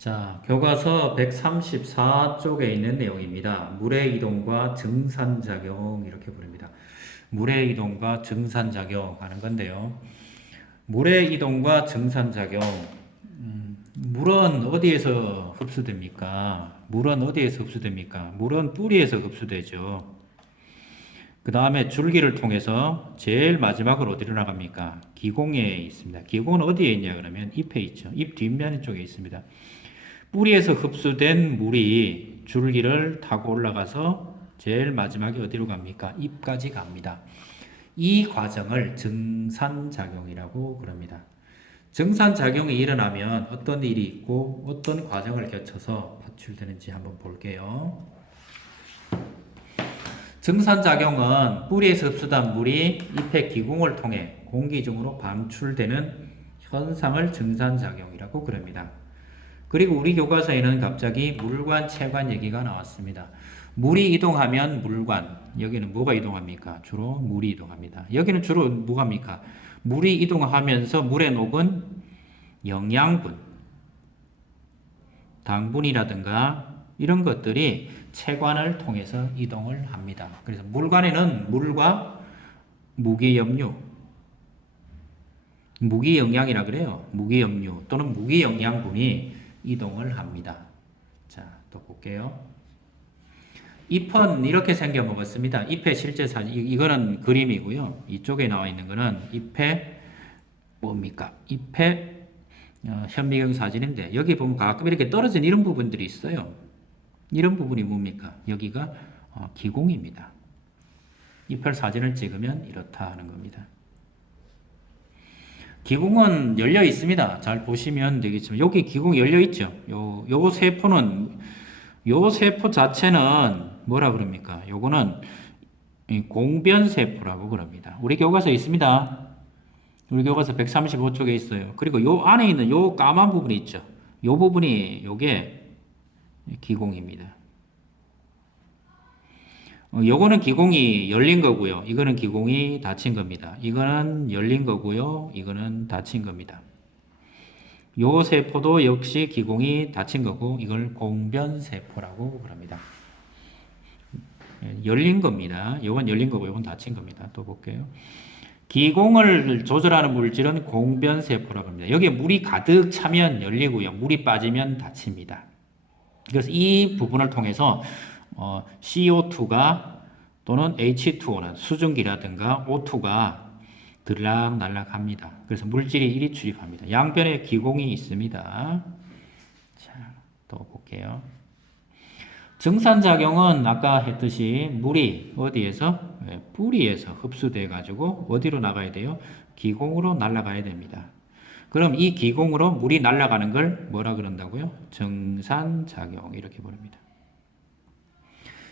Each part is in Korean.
자, 교과서 134쪽에 있는 내용입니다. 물의 이동과 증산작용 이렇게 부릅니다. 물의 이동과 증산작용 하는 건데요. 물의 이동과 증산작용. 물은 어디에서 흡수됩니까? 물은 어디에서 흡수됩니까? 물은 뿌리에서 흡수되죠. 그 다음에 줄기를 통해서 제일 마지막으로 어디로 나갑니까? 기공에 있습니다. 기공은 어디에 있냐 그러면 잎에 있죠. 잎 뒷면 쪽에 있습니다. 뿌리에서 흡수된 물이 줄기를 타고 올라가서 제일 마지막에 어디로 갑니까? 잎까지 갑니다. 이 과정을 증산작용이라고 그럽니다. 증산작용이 일어나면 어떤 일이 있고 어떤 과정을 거쳐서 파출되는지 한번 볼게요. 증산작용은 뿌리에서 흡수된 물이 잎의 기공을 통해 공기 중으로 방출되는 현상을 증산작용이라고 그럽니다. 그리고 우리 교과서에는 갑자기 물관, 체관 얘기가 나왔습니다. 물이 이동하면 물관, 여기는 뭐가 이동합니까? 주로 물이 이동합니다. 여기는 주로 뭐가 합니까? 물이 이동하면서 물에 녹은 영양분, 당분이라든가 이런 것들이 체관을 통해서 이동을 합니다. 그래서 물관에는 물과 무기염류, 무기영양이라 그래요. 무기염류 또는 무기영양분이 이동을 합니다. 자, 또 볼게요. 잎은 이렇게 생겨 먹었습니다. 잎의 실제 사진, 이거는 그림이고요. 이쪽에 나와 있는 거는 잎의 뭡니까? 잎의 현미경 사진인데 여기 보면 가끔 이렇게 떨어진 이런 부분들이 있어요. 이런 부분이 뭡니까? 여기가 기공입니다. 잎을 사진을 찍으면 이렇다 하는 겁니다. 기공은 열려 있습니다. 잘 보시면 되겠지만 여기 기공 열려 있죠. 요 세포는 요 세포 자체는 뭐라 그럽니까? 요거는 공변 세포라고 그럽니다. 우리 교과서에 있습니다. 우리 교과서 135쪽에 있어요. 그리고 요 안에 있는 요 까만 부분이 있죠. 요 부분이 요게 기공입니다. 요거는 기공이 열린 거고요. 이거는 기공이 닫힌 겁니다. 이거는 열린 거고요. 이거는 닫힌 겁니다. 요 세포도 역시 기공이 닫힌 거고 이걸 공변세포라고 그럽니다. 열린 겁니다. 요건 열린 거고 요건 닫힌 겁니다. 또 볼게요. 기공을 조절하는 물질은 공변세포라고 합니다. 여기에 물이 가득 차면 열리고요. 물이 빠지면 닫힙니다. 그래서 이 부분을 통해서 CO2가 또는 H2O는 수증기라든가 O2가 들락날락 합니다. 그래서 물질이 이리 출입합니다. 양변에 기공이 있습니다. 자, 또 볼게요. 증산작용은 아까 했듯이 물이 어디에서? 뿌리에서 흡수돼 가지고 어디로 나가야 돼요? 기공으로 날아가야 됩니다. 그럼 이 기공으로 물이 날아가는 걸 뭐라 그런다고요? 증산작용 이렇게 부릅니다.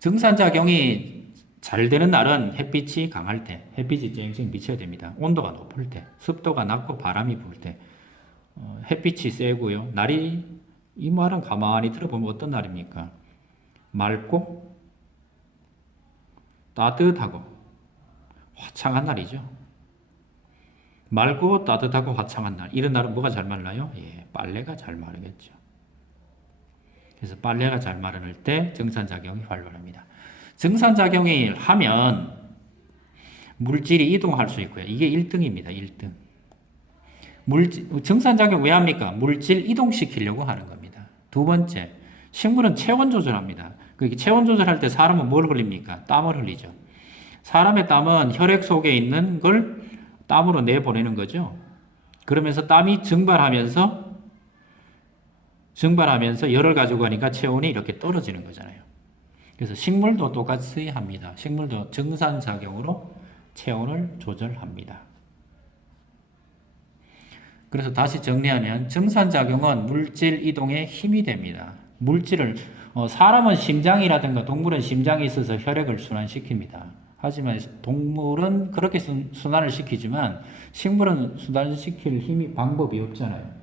증산작용이 잘 되는 날은 햇빛이 강할 때, 햇빛이 쨍쨍 비쳐야 됩니다. 온도가 높을 때, 습도가 낮고 바람이 불 때, 햇빛이 세고요. 날이 이 말은 가만히 들어보면 어떤 날입니까? 맑고 따뜻하고 화창한 날이죠. 맑고 따뜻하고 화창한 날. 이런 날은 뭐가 잘 말라요? 예, 빨래가 잘 마르겠죠. 그래서 빨래가 잘 마를 때 증산작용이 활발합니다. 증산작용이 하면 물질이 이동할 수 있고요. 이게 1등입니다. 1등. 증산작용 왜 합니까? 물질 이동시키려고 하는 겁니다. 두 번째, 식물은 체온 조절합니다. 체온 조절할 때 사람은 뭘 흘립니까? 땀을 흘리죠. 사람의 땀은 혈액 속에 있는 걸 땀으로 내보내는 거죠. 그러면서 땀이 증발하면서 열을 가지고 가니까 체온이 이렇게 떨어지는 거잖아요. 그래서 식물도 똑같이 합니다. 식물도 증산작용으로 체온을 조절합니다. 그래서 다시 정리하면 증산작용은 물질 이동에 힘이 됩니다. 물질을 사람은 심장이라든가 동물은 심장이 있어서 혈액을 순환시킵니다. 하지만 동물은 그렇게 순환을 시키지만 식물은 순환시킬 힘이 방법이 없잖아요.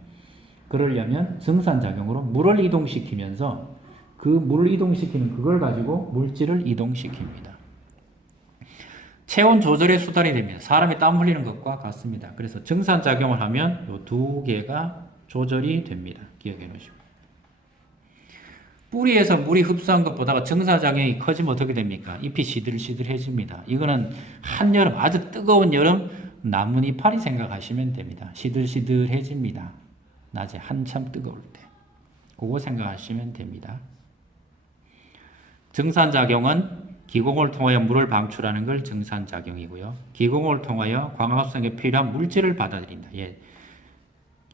그러려면 증산작용으로 물을 이동시키면서 그 물을 이동시키는 그걸 가지고 물질을 이동시킵니다. 체온 조절의 수단이 됩니다. 사람이 땀 흘리는 것과 같습니다. 그래서 증산작용을 하면 이 두 개가 조절이 됩니다. 기억해 놓으시고. 뿌리에서 물이 흡수한 것보다가 정사작용이 커지면 어떻게 됩니까? 잎이 시들시들해집니다. 이거는 한여름, 아주 뜨거운 여름 나뭇잎파리 생각하시면 됩니다. 시들시들해집니다. 낮에 한참 뜨거울 때. 그거 생각하시면 됩니다. 정산작용은 기공을 통하여 물을 방출하는 걸 정산작용이고요. 기공을 통하여 광합성에 필요한 물질을 받아들인다. 예.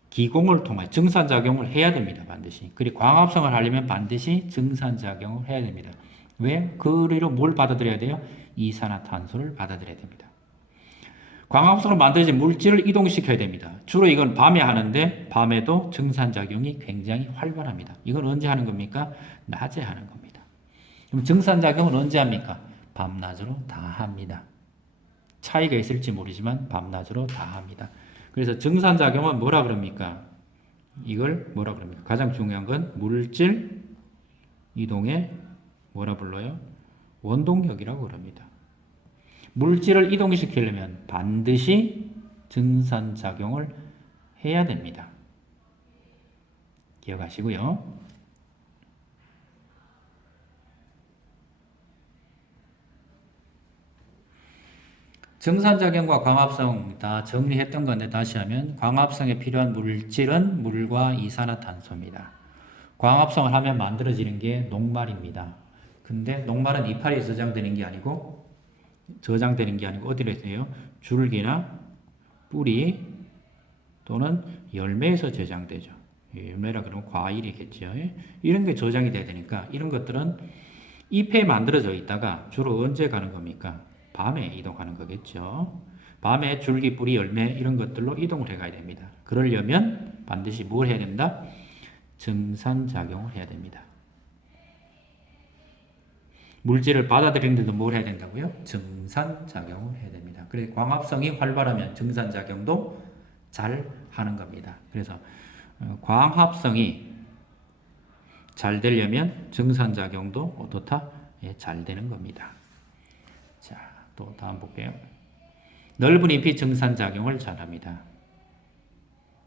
기공을 통해 정산작용을 해야 됩니다. 반드시. 그리고 광합성을 하려면 반드시 정산작용을 해야 됩니다. 왜? 그리로 뭘 받아들여야 돼요? 이산화탄소를 받아들여야 됩니다. 광합성을 만들지 물질을 이동시켜야 됩니다. 주로 이건 밤에 하는데 밤에도 정산작용이 굉장히 활발합니다. 이건 언제 하는 겁니까? 낮에 하는 겁니다. 그럼 정산작용은 언제 합니까? 밤낮으로 다 합니다. 차이가 있을지 모르지만 밤낮으로 다 합니다. 그래서 정산작용은 뭐라 그럽니까? 이걸 뭐라 그럽니까? 가장 중요한 건 물질 이동의 뭐라 불러요? 원동력이라고 그럽니다. 물질을 이동시키려면 반드시 정산작용을 해야 됩니다. 기억하시고요. 정산작용과 광합성 다 정리했던 건데 다시 하면 광합성에 필요한 물질은 물과 이산화탄소입니다. 광합성을 하면 만들어지는 게 녹말입니다. 근데 녹말은 이파리에 저장되는 게 아니고 어디로 있어요? 줄기나 뿌리 또는 열매에서 저장되죠. 열매라 그러면 과일이겠죠. 이런 게 저장이 돼야 되니까 이런 것들은 잎에 만들어져 있다가 주로 언제 가는 겁니까? 밤에 이동하는 거겠죠. 밤에 줄기, 뿌리, 열매 이런 것들로 이동을 해가야 됩니다. 그러려면 반드시 뭘 해야 된다? 정산작용을 해야 됩니다. 물질을 받아들이는데도 뭘 해야 된다고요? 정산작용을 해야 됩니다. 그래서 광합성이 활발하면 정산작용도 잘 하는 겁니다. 그래서 광합성이 잘 되려면 정산작용도 어떻다? 예, 잘 되는 겁니다. 자, 또 다음 볼게요. 넓은 잎이 정산작용을 잘합니다.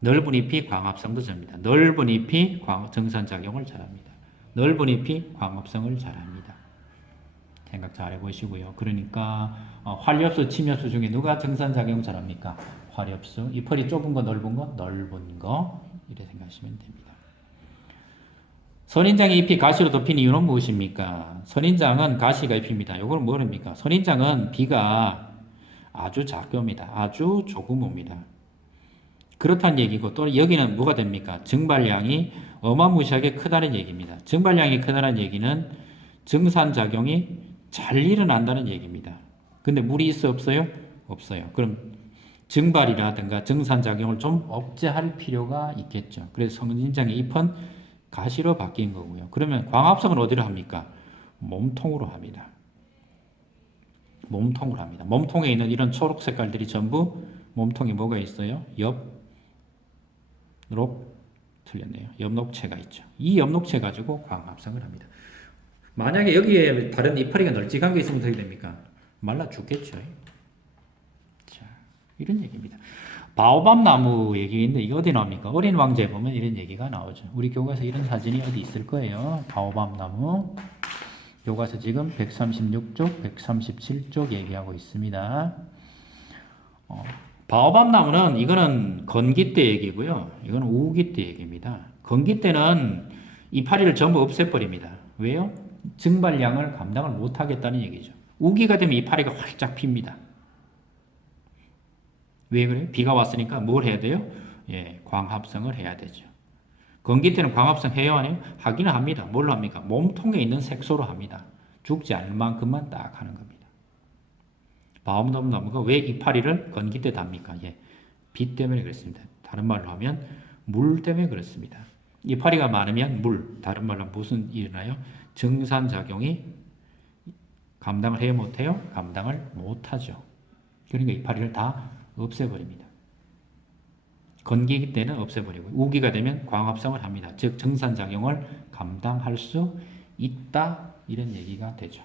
넓은 잎이 광합성도 잘합니다. 넓은 잎이 정산작용을 잘합니다. 넓은 잎이 광합성을 잘합니다. 생각 잘 해보시고요. 그러니까 활엽수, 침엽수 중에 누가 정산작용 잘합니까? 활엽수. 잎이 좁은 거, 넓은 거? 넓은 거. 이렇게 생각하시면 됩니다. 선인장의 잎이 가시로 덮인 이유는 무엇입니까? 선인장은 가시가 잎입니다. 이건 뭐랍니까? 선인장은 비가 아주 작게 옵니다. 아주 조금 옵니다. 그렇다는 얘기고 또 여기는 뭐가 됩니까? 증발량이 어마무시하게 크다는 얘기입니다. 증발량이 크다는 얘기는 정산작용이 잘 일어난다는 얘기입니다. 근데 물이 있어 없어요? 없어요. 그럼 증발이라든가 정산작용을 좀 억제할 필요가 있겠죠. 그래서 선인장의 잎은 가시로 바뀐 거고요. 그러면 광합성은 어디로 합니까? 몸통으로 합니다. 몸통으로 합니다. 몸통에 있는 이런 초록 색깔들이 전부 몸통에 뭐가 있어요? 틀렸네요. 엽록체가 있죠. 이 엽록체 가지고 광합성을 합니다. 만약에 여기에 다른 이파리가 널찍한 게 있으면 어떻게 됩니까? 말라 죽겠죠. 자, 이런 얘기입니다. 바오밥 나무 얘기인데 이게 어디 나옵니까? 어린 왕자에 보면 이런 얘기가 나오죠. 우리 교과서 이런 사진이 어디 있을 거예요. 바오밥 나무. 교과서 지금 136쪽, 137쪽 얘기하고 있습니다. 바오밥 나무는 이거는 건기 때 얘기고요. 이거는 우기 때 얘기입니다. 건기 때는 이파리를 전부 없애버립니다. 왜요? 증발량을 감당을 못하겠다는 얘기죠. 우기가 되면 이파리가 활짝 핍니다. 왜 그래요? 비가 왔으니까 뭘 해야 돼요? 예, 광합성을 해야 되죠. 건기 때는 광합성 해요, 아니요? 하기는 합니다. 뭘로 합니까? 몸통에 있는 색소로 합니다. 죽지 않을 만큼만 딱 하는 겁니다. 바오밥나무가 왜 이파리를 건기 때 답니까? 예, 비 때문에 그렇습니다. 다른 말로 하면 물 때문에 그렇습니다. 이파리가 많으면 물, 다른 말로 무슨 일어나요? 정산작용이 감당을 해요, 못해요? 감당을 못하죠. 그러니까 이파리를 다 없애버립니다. 건기기 때는 없애버리고 우기가 되면 광합성을 합니다. 즉 정산작용을 감당할 수 있다 이런 얘기가 되죠.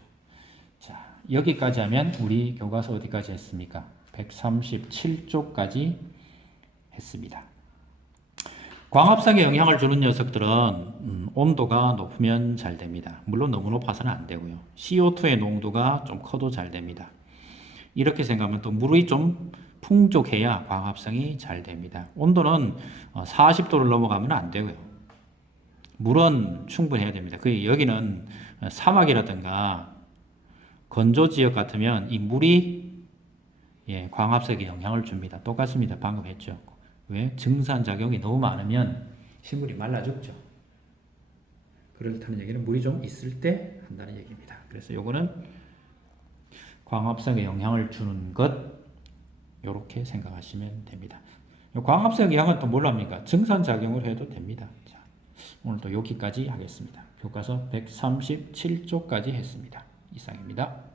자, 여기까지 하면 우리 교과서 어디까지 했습니까? 137쪽까지 했습니다. 광합성에 영향을 주는 녀석들은 온도가 높으면 잘 됩니다. 물론 너무 높아서는 안 되고요. CO2의 농도가 좀 커도 잘 됩니다. 이렇게 생각하면 또 물이 좀 풍족해야 광합성이 잘 됩니다. 온도는 40도를 넘어가면 안 되고요. 물은 충분해야 됩니다. 여기는 사막이라든가 건조 지역 같으면 이 물이 광합성에 영향을 줍니다. 똑같습니다. 방금 했죠. 왜? 증산작용이 너무 많으면 식물이 말라 죽죠. 그렇다는 얘기는 물이 좀 있을 때 한다는 얘기입니다. 그래서 요거는 광합성에 영향을 주는 것 이렇게 생각하시면 됩니다. 광합성 영향은 또 뭘 합니까? 증산작용을 해도 됩니다. 자, 오늘도 여기까지 하겠습니다. 교과서 137쪽까지 했습니다. 이상입니다.